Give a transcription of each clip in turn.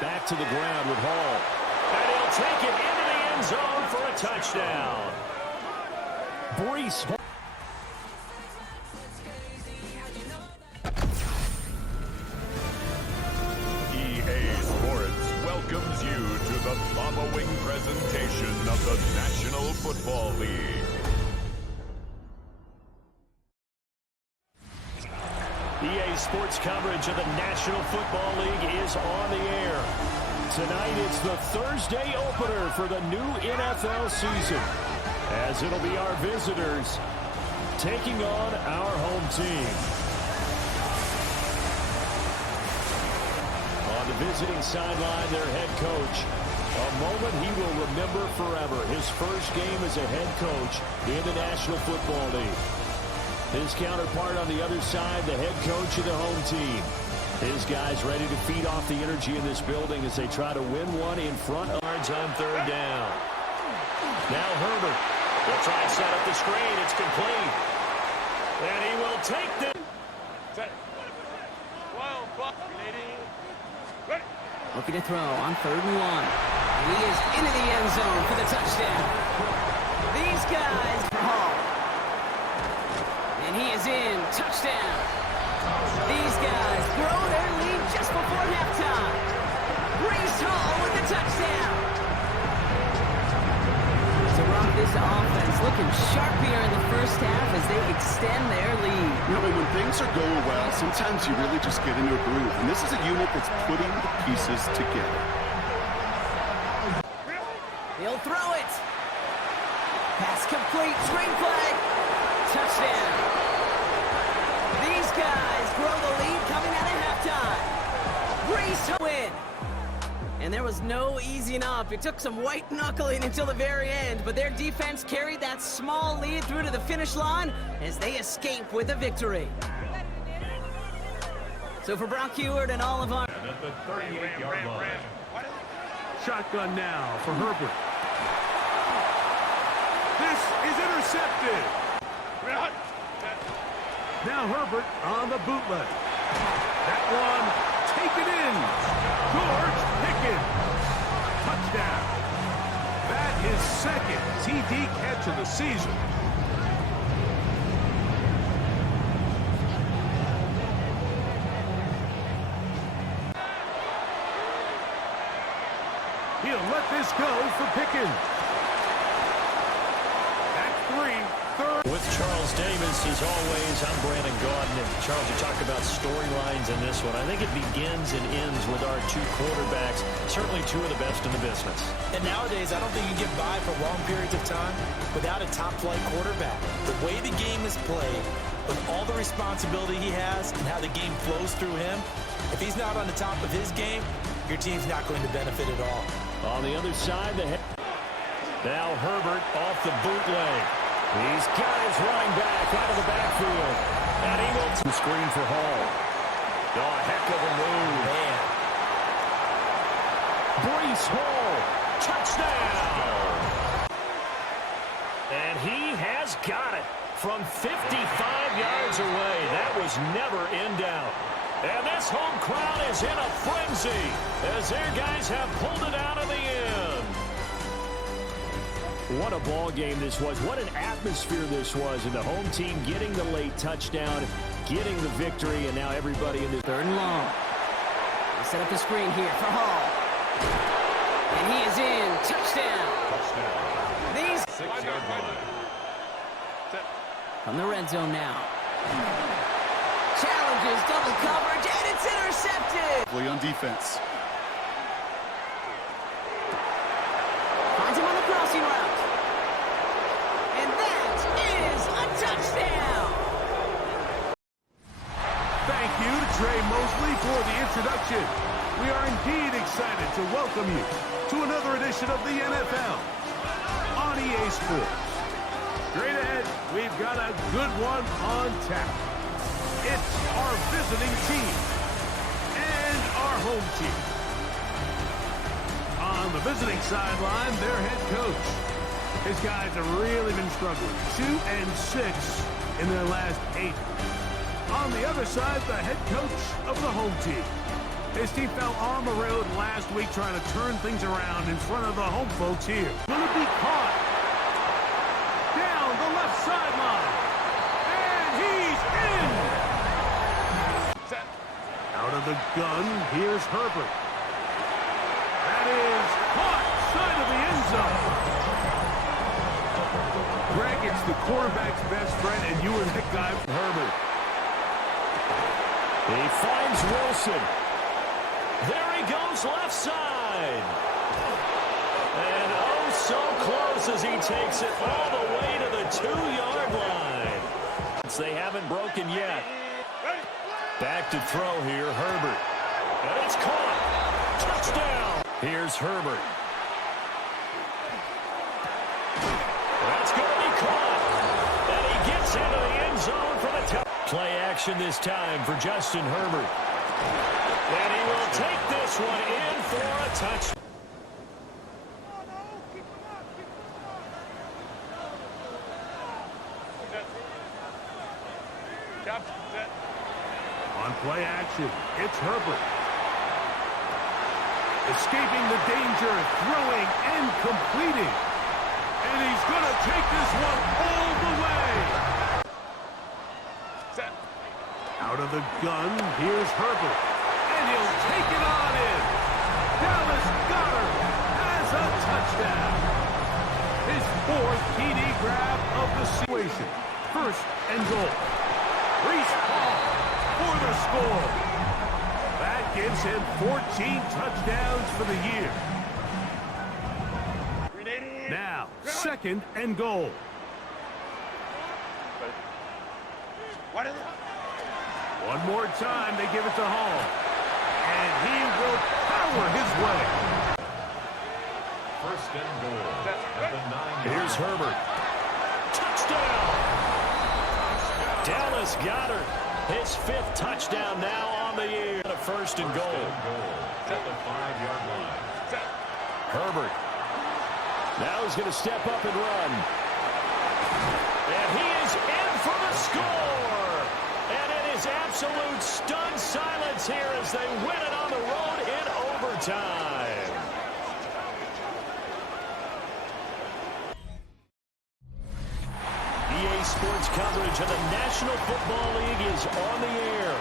Back to the ground with Hall. And he'll take it into the end zone for a touchdown. Brees Hall. EA Sports welcomes you to the following presentation of the National Football League. EA Sports coverage of the National Football League is on the air. Tonight it's the Thursday opener for the new NFL season, as it'll be our visitors taking on our home team. On the visiting sideline, their head coach. A moment he will remember forever. His first game as a head coach in the National Football League. His counterpart on the other side, the head coach of the home team. His guys ready to feed off the energy in this building as they try to win one in front of yards on third down. Now Herbert will try and set up the screen. It's complete. And he will take the... Looking to throw on 3rd and 1. He is into the end zone for the touchdown. These guys for Hall. And he is in. Touchdown. These guys grow their lead just before halftime. Brees Hall with the touchdown. So Rob, this offense looking sharp here in the first half as they extend their lead. You know, when things are going well, sometimes you really just get into a groove. And this is a unit that's putting the pieces together. He'll throw it. Pass complete. Screenplay. Touchdown. These guys grow the lead coming out of halftime. Brees win. And there was no easing up. It took some white knuckling until the very end, but their defense carried that small lead through to the finish line as they escape with a victory. So for Brock Heward and all of our... At the 38-yard line. Shotgun now for Herbert. This is intercepted. Now Herbert on the bootleg. That one taken in. George Pickens. Touchdown. That is second TD catch of the season. He'll let this go for Pickens. That's 3rd. With Charles Davis, as always, I'm Brandon Gaudin. And Charles, you talked about storylines in this one. I think it begins and ends with our two quarterbacks, certainly two of the best in the business. And nowadays, I don't think you can get by for long periods of time without a top-flight quarterback. The way the game is played, with all the responsibility he has and how the game flows through him, if he's not on the top of his game, your team's not going to benefit at all. On the other side, now Herbert off the bootleg. He's got his running back out of the backfield. And he will screen for Hall. Oh, heck of a move. Man. Brees Hall, touchdown. And he has got it from 55 yards away. That was never in doubt. And this home crowd is in a frenzy as their guys have pulled it out of the end. What a ball game this was. What an atmosphere this was. And the home team getting the late touchdown, getting the victory, and now everybody in the 3rd and long. They set up the screen here for Hall. And he is in. Touchdown. These 6-yard line. from the red zone now. Challenges double coverage, and it's intercepted. On defense. Finds him on the crossing route. And that is a touchdown. Thank you to Trey Mosley for the introduction. We are indeed excited to welcome you to another edition of the NFL on EA Sports. Straight ahead, we've got a good one on tap. It's our visiting team and our home team. On the visiting sideline, their head coach. His guys have really been struggling. 2-6 in their last 8. On the other side, the head coach of the home team. His team fell on the road last week trying to turn things around in front of the home folks here. Will it be caught? Down the left sideline. And he's in! Set. Out of the gun, here's Herbert. That is caught side of the end zone. Greg, it's the quarterback's best friend, and you were that guy. Herbert. He finds Wilson. There he goes left side. And oh, so close as he takes it all the way to the 2-yard line. They haven't broken yet. Back to throw here, Herbert. And it's caught. Touchdown. Here's Herbert. That's going to be caught. And he gets into the end zone for the touchdown. Play action this time for Justin Herbert. And he will take this one in for a touchdown. On play action, it's Herbert. Escaping the danger, throwing and completing. And he's going to take this one all the way. Set. Out of the gun, here's Herbert. And he'll take it on in. Dallas Goedert has a touchdown. His 4th TD grab of the situation. 1st and goal. Brees Hall for the score. That gives him 14 touchdowns for the year. Now, 2nd and goal. One more time, they give it to Hall. And he will power his way. 1st and goal at the 9-yard. Here's Herbert. Touchdown! Dallas Goedert, his 5th touchdown now on the year. A 1st and goal. At the 5-yard line. Herbert. Now he's going to step up and run. And he is in for the score! And it is absolute stunned silence here as they win it on the road in overtime. EA Sports coverage of the National Football League is on the air.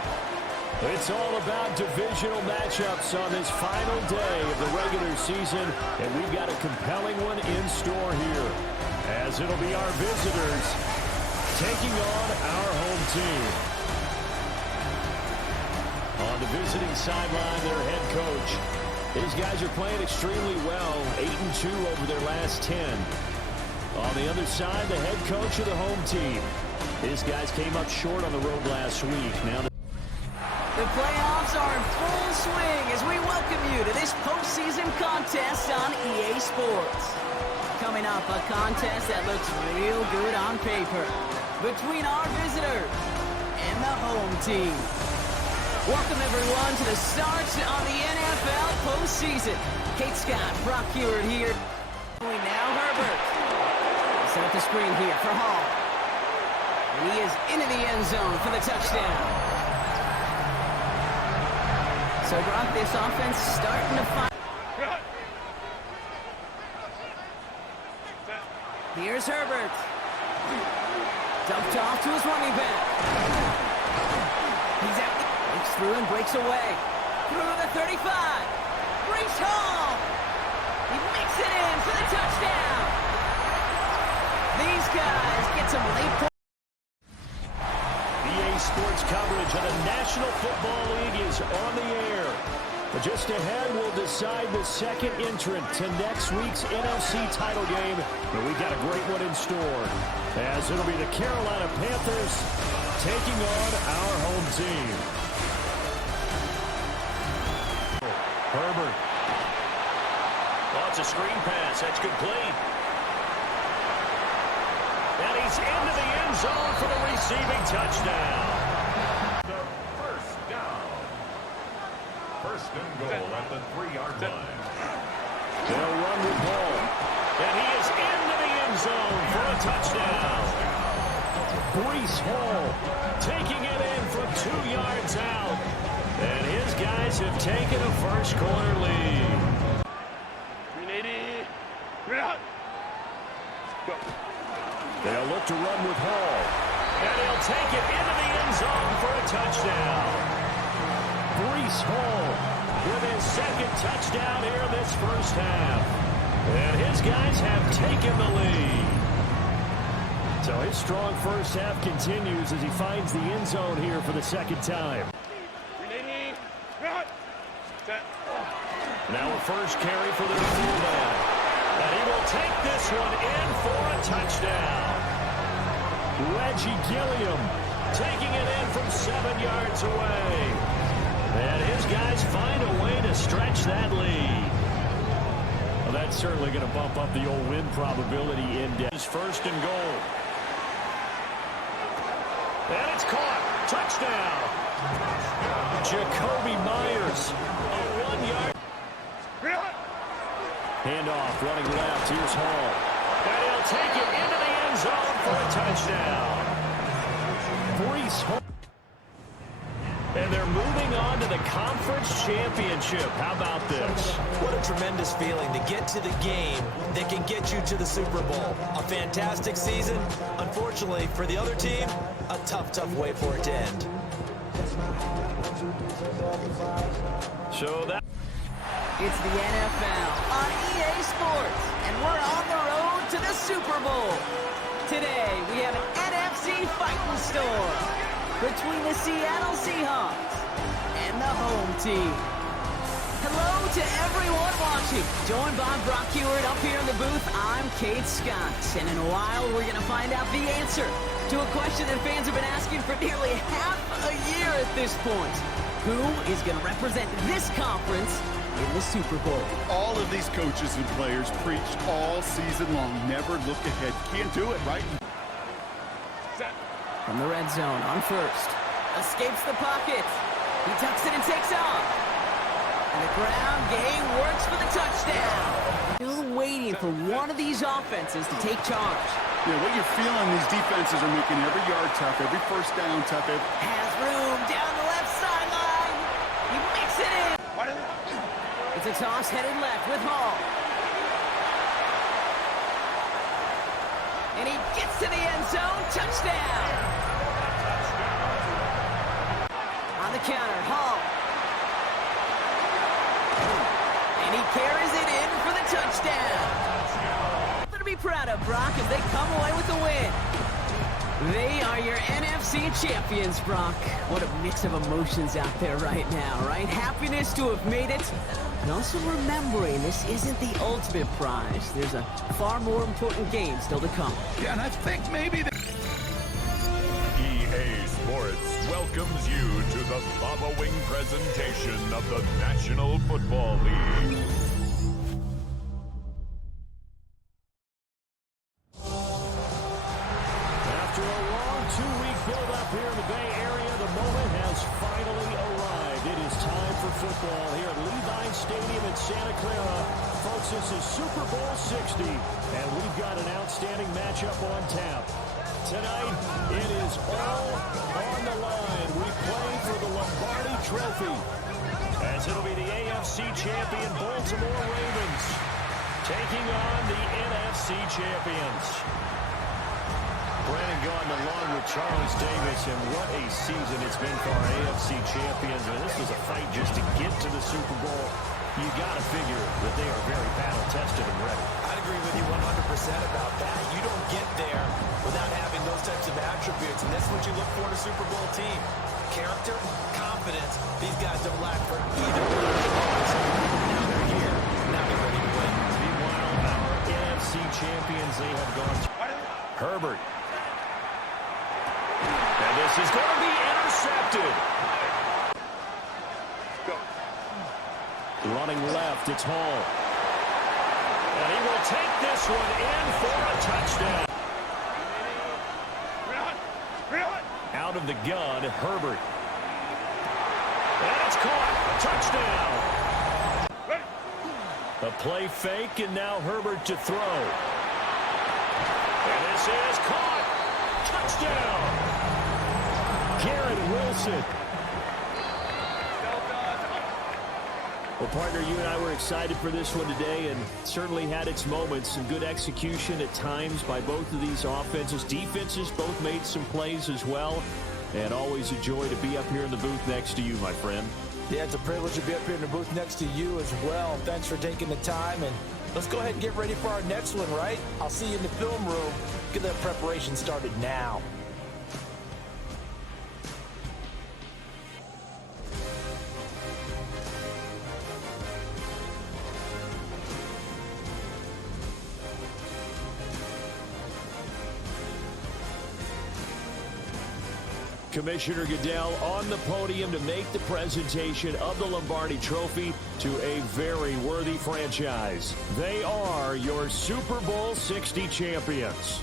It's all about divisional matchups on this final day of the regular season, and we've got a compelling one in store here, as it'll be our visitors taking on our home team. On the visiting sideline, their head coach. These guys are playing extremely well, 8-2 over their last 10. On the other side, the head coach of the home team. His guys came up short on the road last week. Now the playoffs are in full swing as we welcome you to this postseason contest on EA Sports. Coming up, a contest that looks real good on paper between our visitors and the home team. Welcome, everyone, to the start on the NFL postseason. Kate Scott, Brock Ewart here. Now Herbert. Set up the screen here for Hall. And he is into the end zone for the touchdown. So, Brock, this offense starting to find. Here's Herbert. Dumped off to his running back. He's out. Breaks through and breaks away. Through the 35. Brees Hall. He makes it in for the touchdown. These guys get some late points. EA Sports coverage of the National Football League is on the air. But just ahead, we'll decide the second entrant to next week's NFC title game. But we've got a great one in store, as it'll be the Carolina Panthers taking on our home team. Herbert. Oh, it's a screen pass. That's complete. And he's into the end zone for the receiving touchdown. The 1st down. 1st and goal at the 3-yard line. They'll run with Hall. And he is into the end zone for a touchdown. Breece Hall taking it in from 2 yards out. And his guys have taken a first quarter lead. They'll look to run with Hall. And he'll take it into the end zone for a touchdown. Breece Hall with his second touchdown here this first half. And his guys have taken the lead. So his strong first half continues as he finds the end zone here for the second time. Now a first carry for their fullback. And he will take this one in for a touchdown. Reggie Gilliam taking it in from 7 yards away. And his guys find a way to stretch that lead. Well, that's certainly going to bump up the old win probability index. First and goal. And it's caught. Touchdown. Jacoby Myers. A 1-yard. Handoff running left. Here's Hall. And he'll take it into the end zone for a touchdown. Breece Hall. And they're moving on to the conference championship. How about this? What a tremendous feeling to get to the game that can get you to the Super Bowl. A fantastic season. Unfortunately, for the other team, a tough, tough way for it to end. So that... It's the NFL on EA Sports, and we're on the road to the Super Bowl. Today, we have an NFC fighting storm between the Seattle Seahawks and the home team. Hello to everyone watching. Joined by Brock Hewitt up here in the booth, I'm Kate Scott. And in a while, we're going to find out the answer to a question that fans have been asking for nearly half a year at this point. Who is going to represent this conference in the Super Bowl? All of these coaches and players preached all season long, never look ahead. Can't do it, right? From the red zone on first. Escapes the pocket. He tucks it and takes off. And the ground game works for the touchdown. Still waiting for one of these offenses to take charge. Yeah, what you're feeling, these defenses are making every yard tough, every first down tough. Has room down the left sideline. He makes it in. It's a toss headed left with Hall. And he gets to the end zone. Touchdown. On the counter, Hall. And he carries it in for the touchdown. Something to be proud of, Brock, as they come away with the win. They are your NFC champions, Brock. What a mix of emotions out there right now, right? Happiness to have made it, and also remembering this isn't the ultimate prize. There's a far more important game still to come. Yeah, and I think maybe... EA Sports welcomes you to the following presentation of the National Football League. After a long 2-week build-up here in the Bay Area, the moment has finally arrived. It is time for football here at Levi Stadium in Santa Clara. Folks, this is Super Bowl 60, and we've got an outstanding matchup on tap. Tonight, it is all on the line. We play for the Lombardi Trophy, as it'll be the AFC champion Baltimore Ravens taking on the NFC champions. Brandon Gaudin along with Charles Davis, and what a season it's been for our AFC champions. And this was a fight just to get to the Super Bowl. You got to figure that they are very battle-tested and ready. I'd agree with you 100% about that. You don't get there without having those types of attributes, and that's what you look for in a Super Bowl team. Character, confidence, these guys don't lack for either one of those. Now they're here, now they're ready to win. Meanwhile, our NFC champions, they have gone to Herbert. And this is going to be intercepted. Running left, it's Hall. And he will take this one in for a touchdown. Out of the gun, Herbert. And it's caught. Touchdown. A play fake, and now Herbert to throw. And this is caught. Touchdown. Garrett Wilson. Well, partner, you and I were excited for this one today and certainly had its moments. Some good execution at times by both of these offenses. Defenses both made some plays as well. And always a joy to be up here in the booth next to you, my friend. Yeah, it's a privilege to be up here in the booth next to you as well. Thanks for taking the time, and let's go ahead and get ready for our next one, right? I'll see you in the film room. Get that preparation started now. Commissioner Goodell on the podium to make the presentation of the Lombardi Trophy to a very worthy franchise. They are your Super Bowl 60 champions.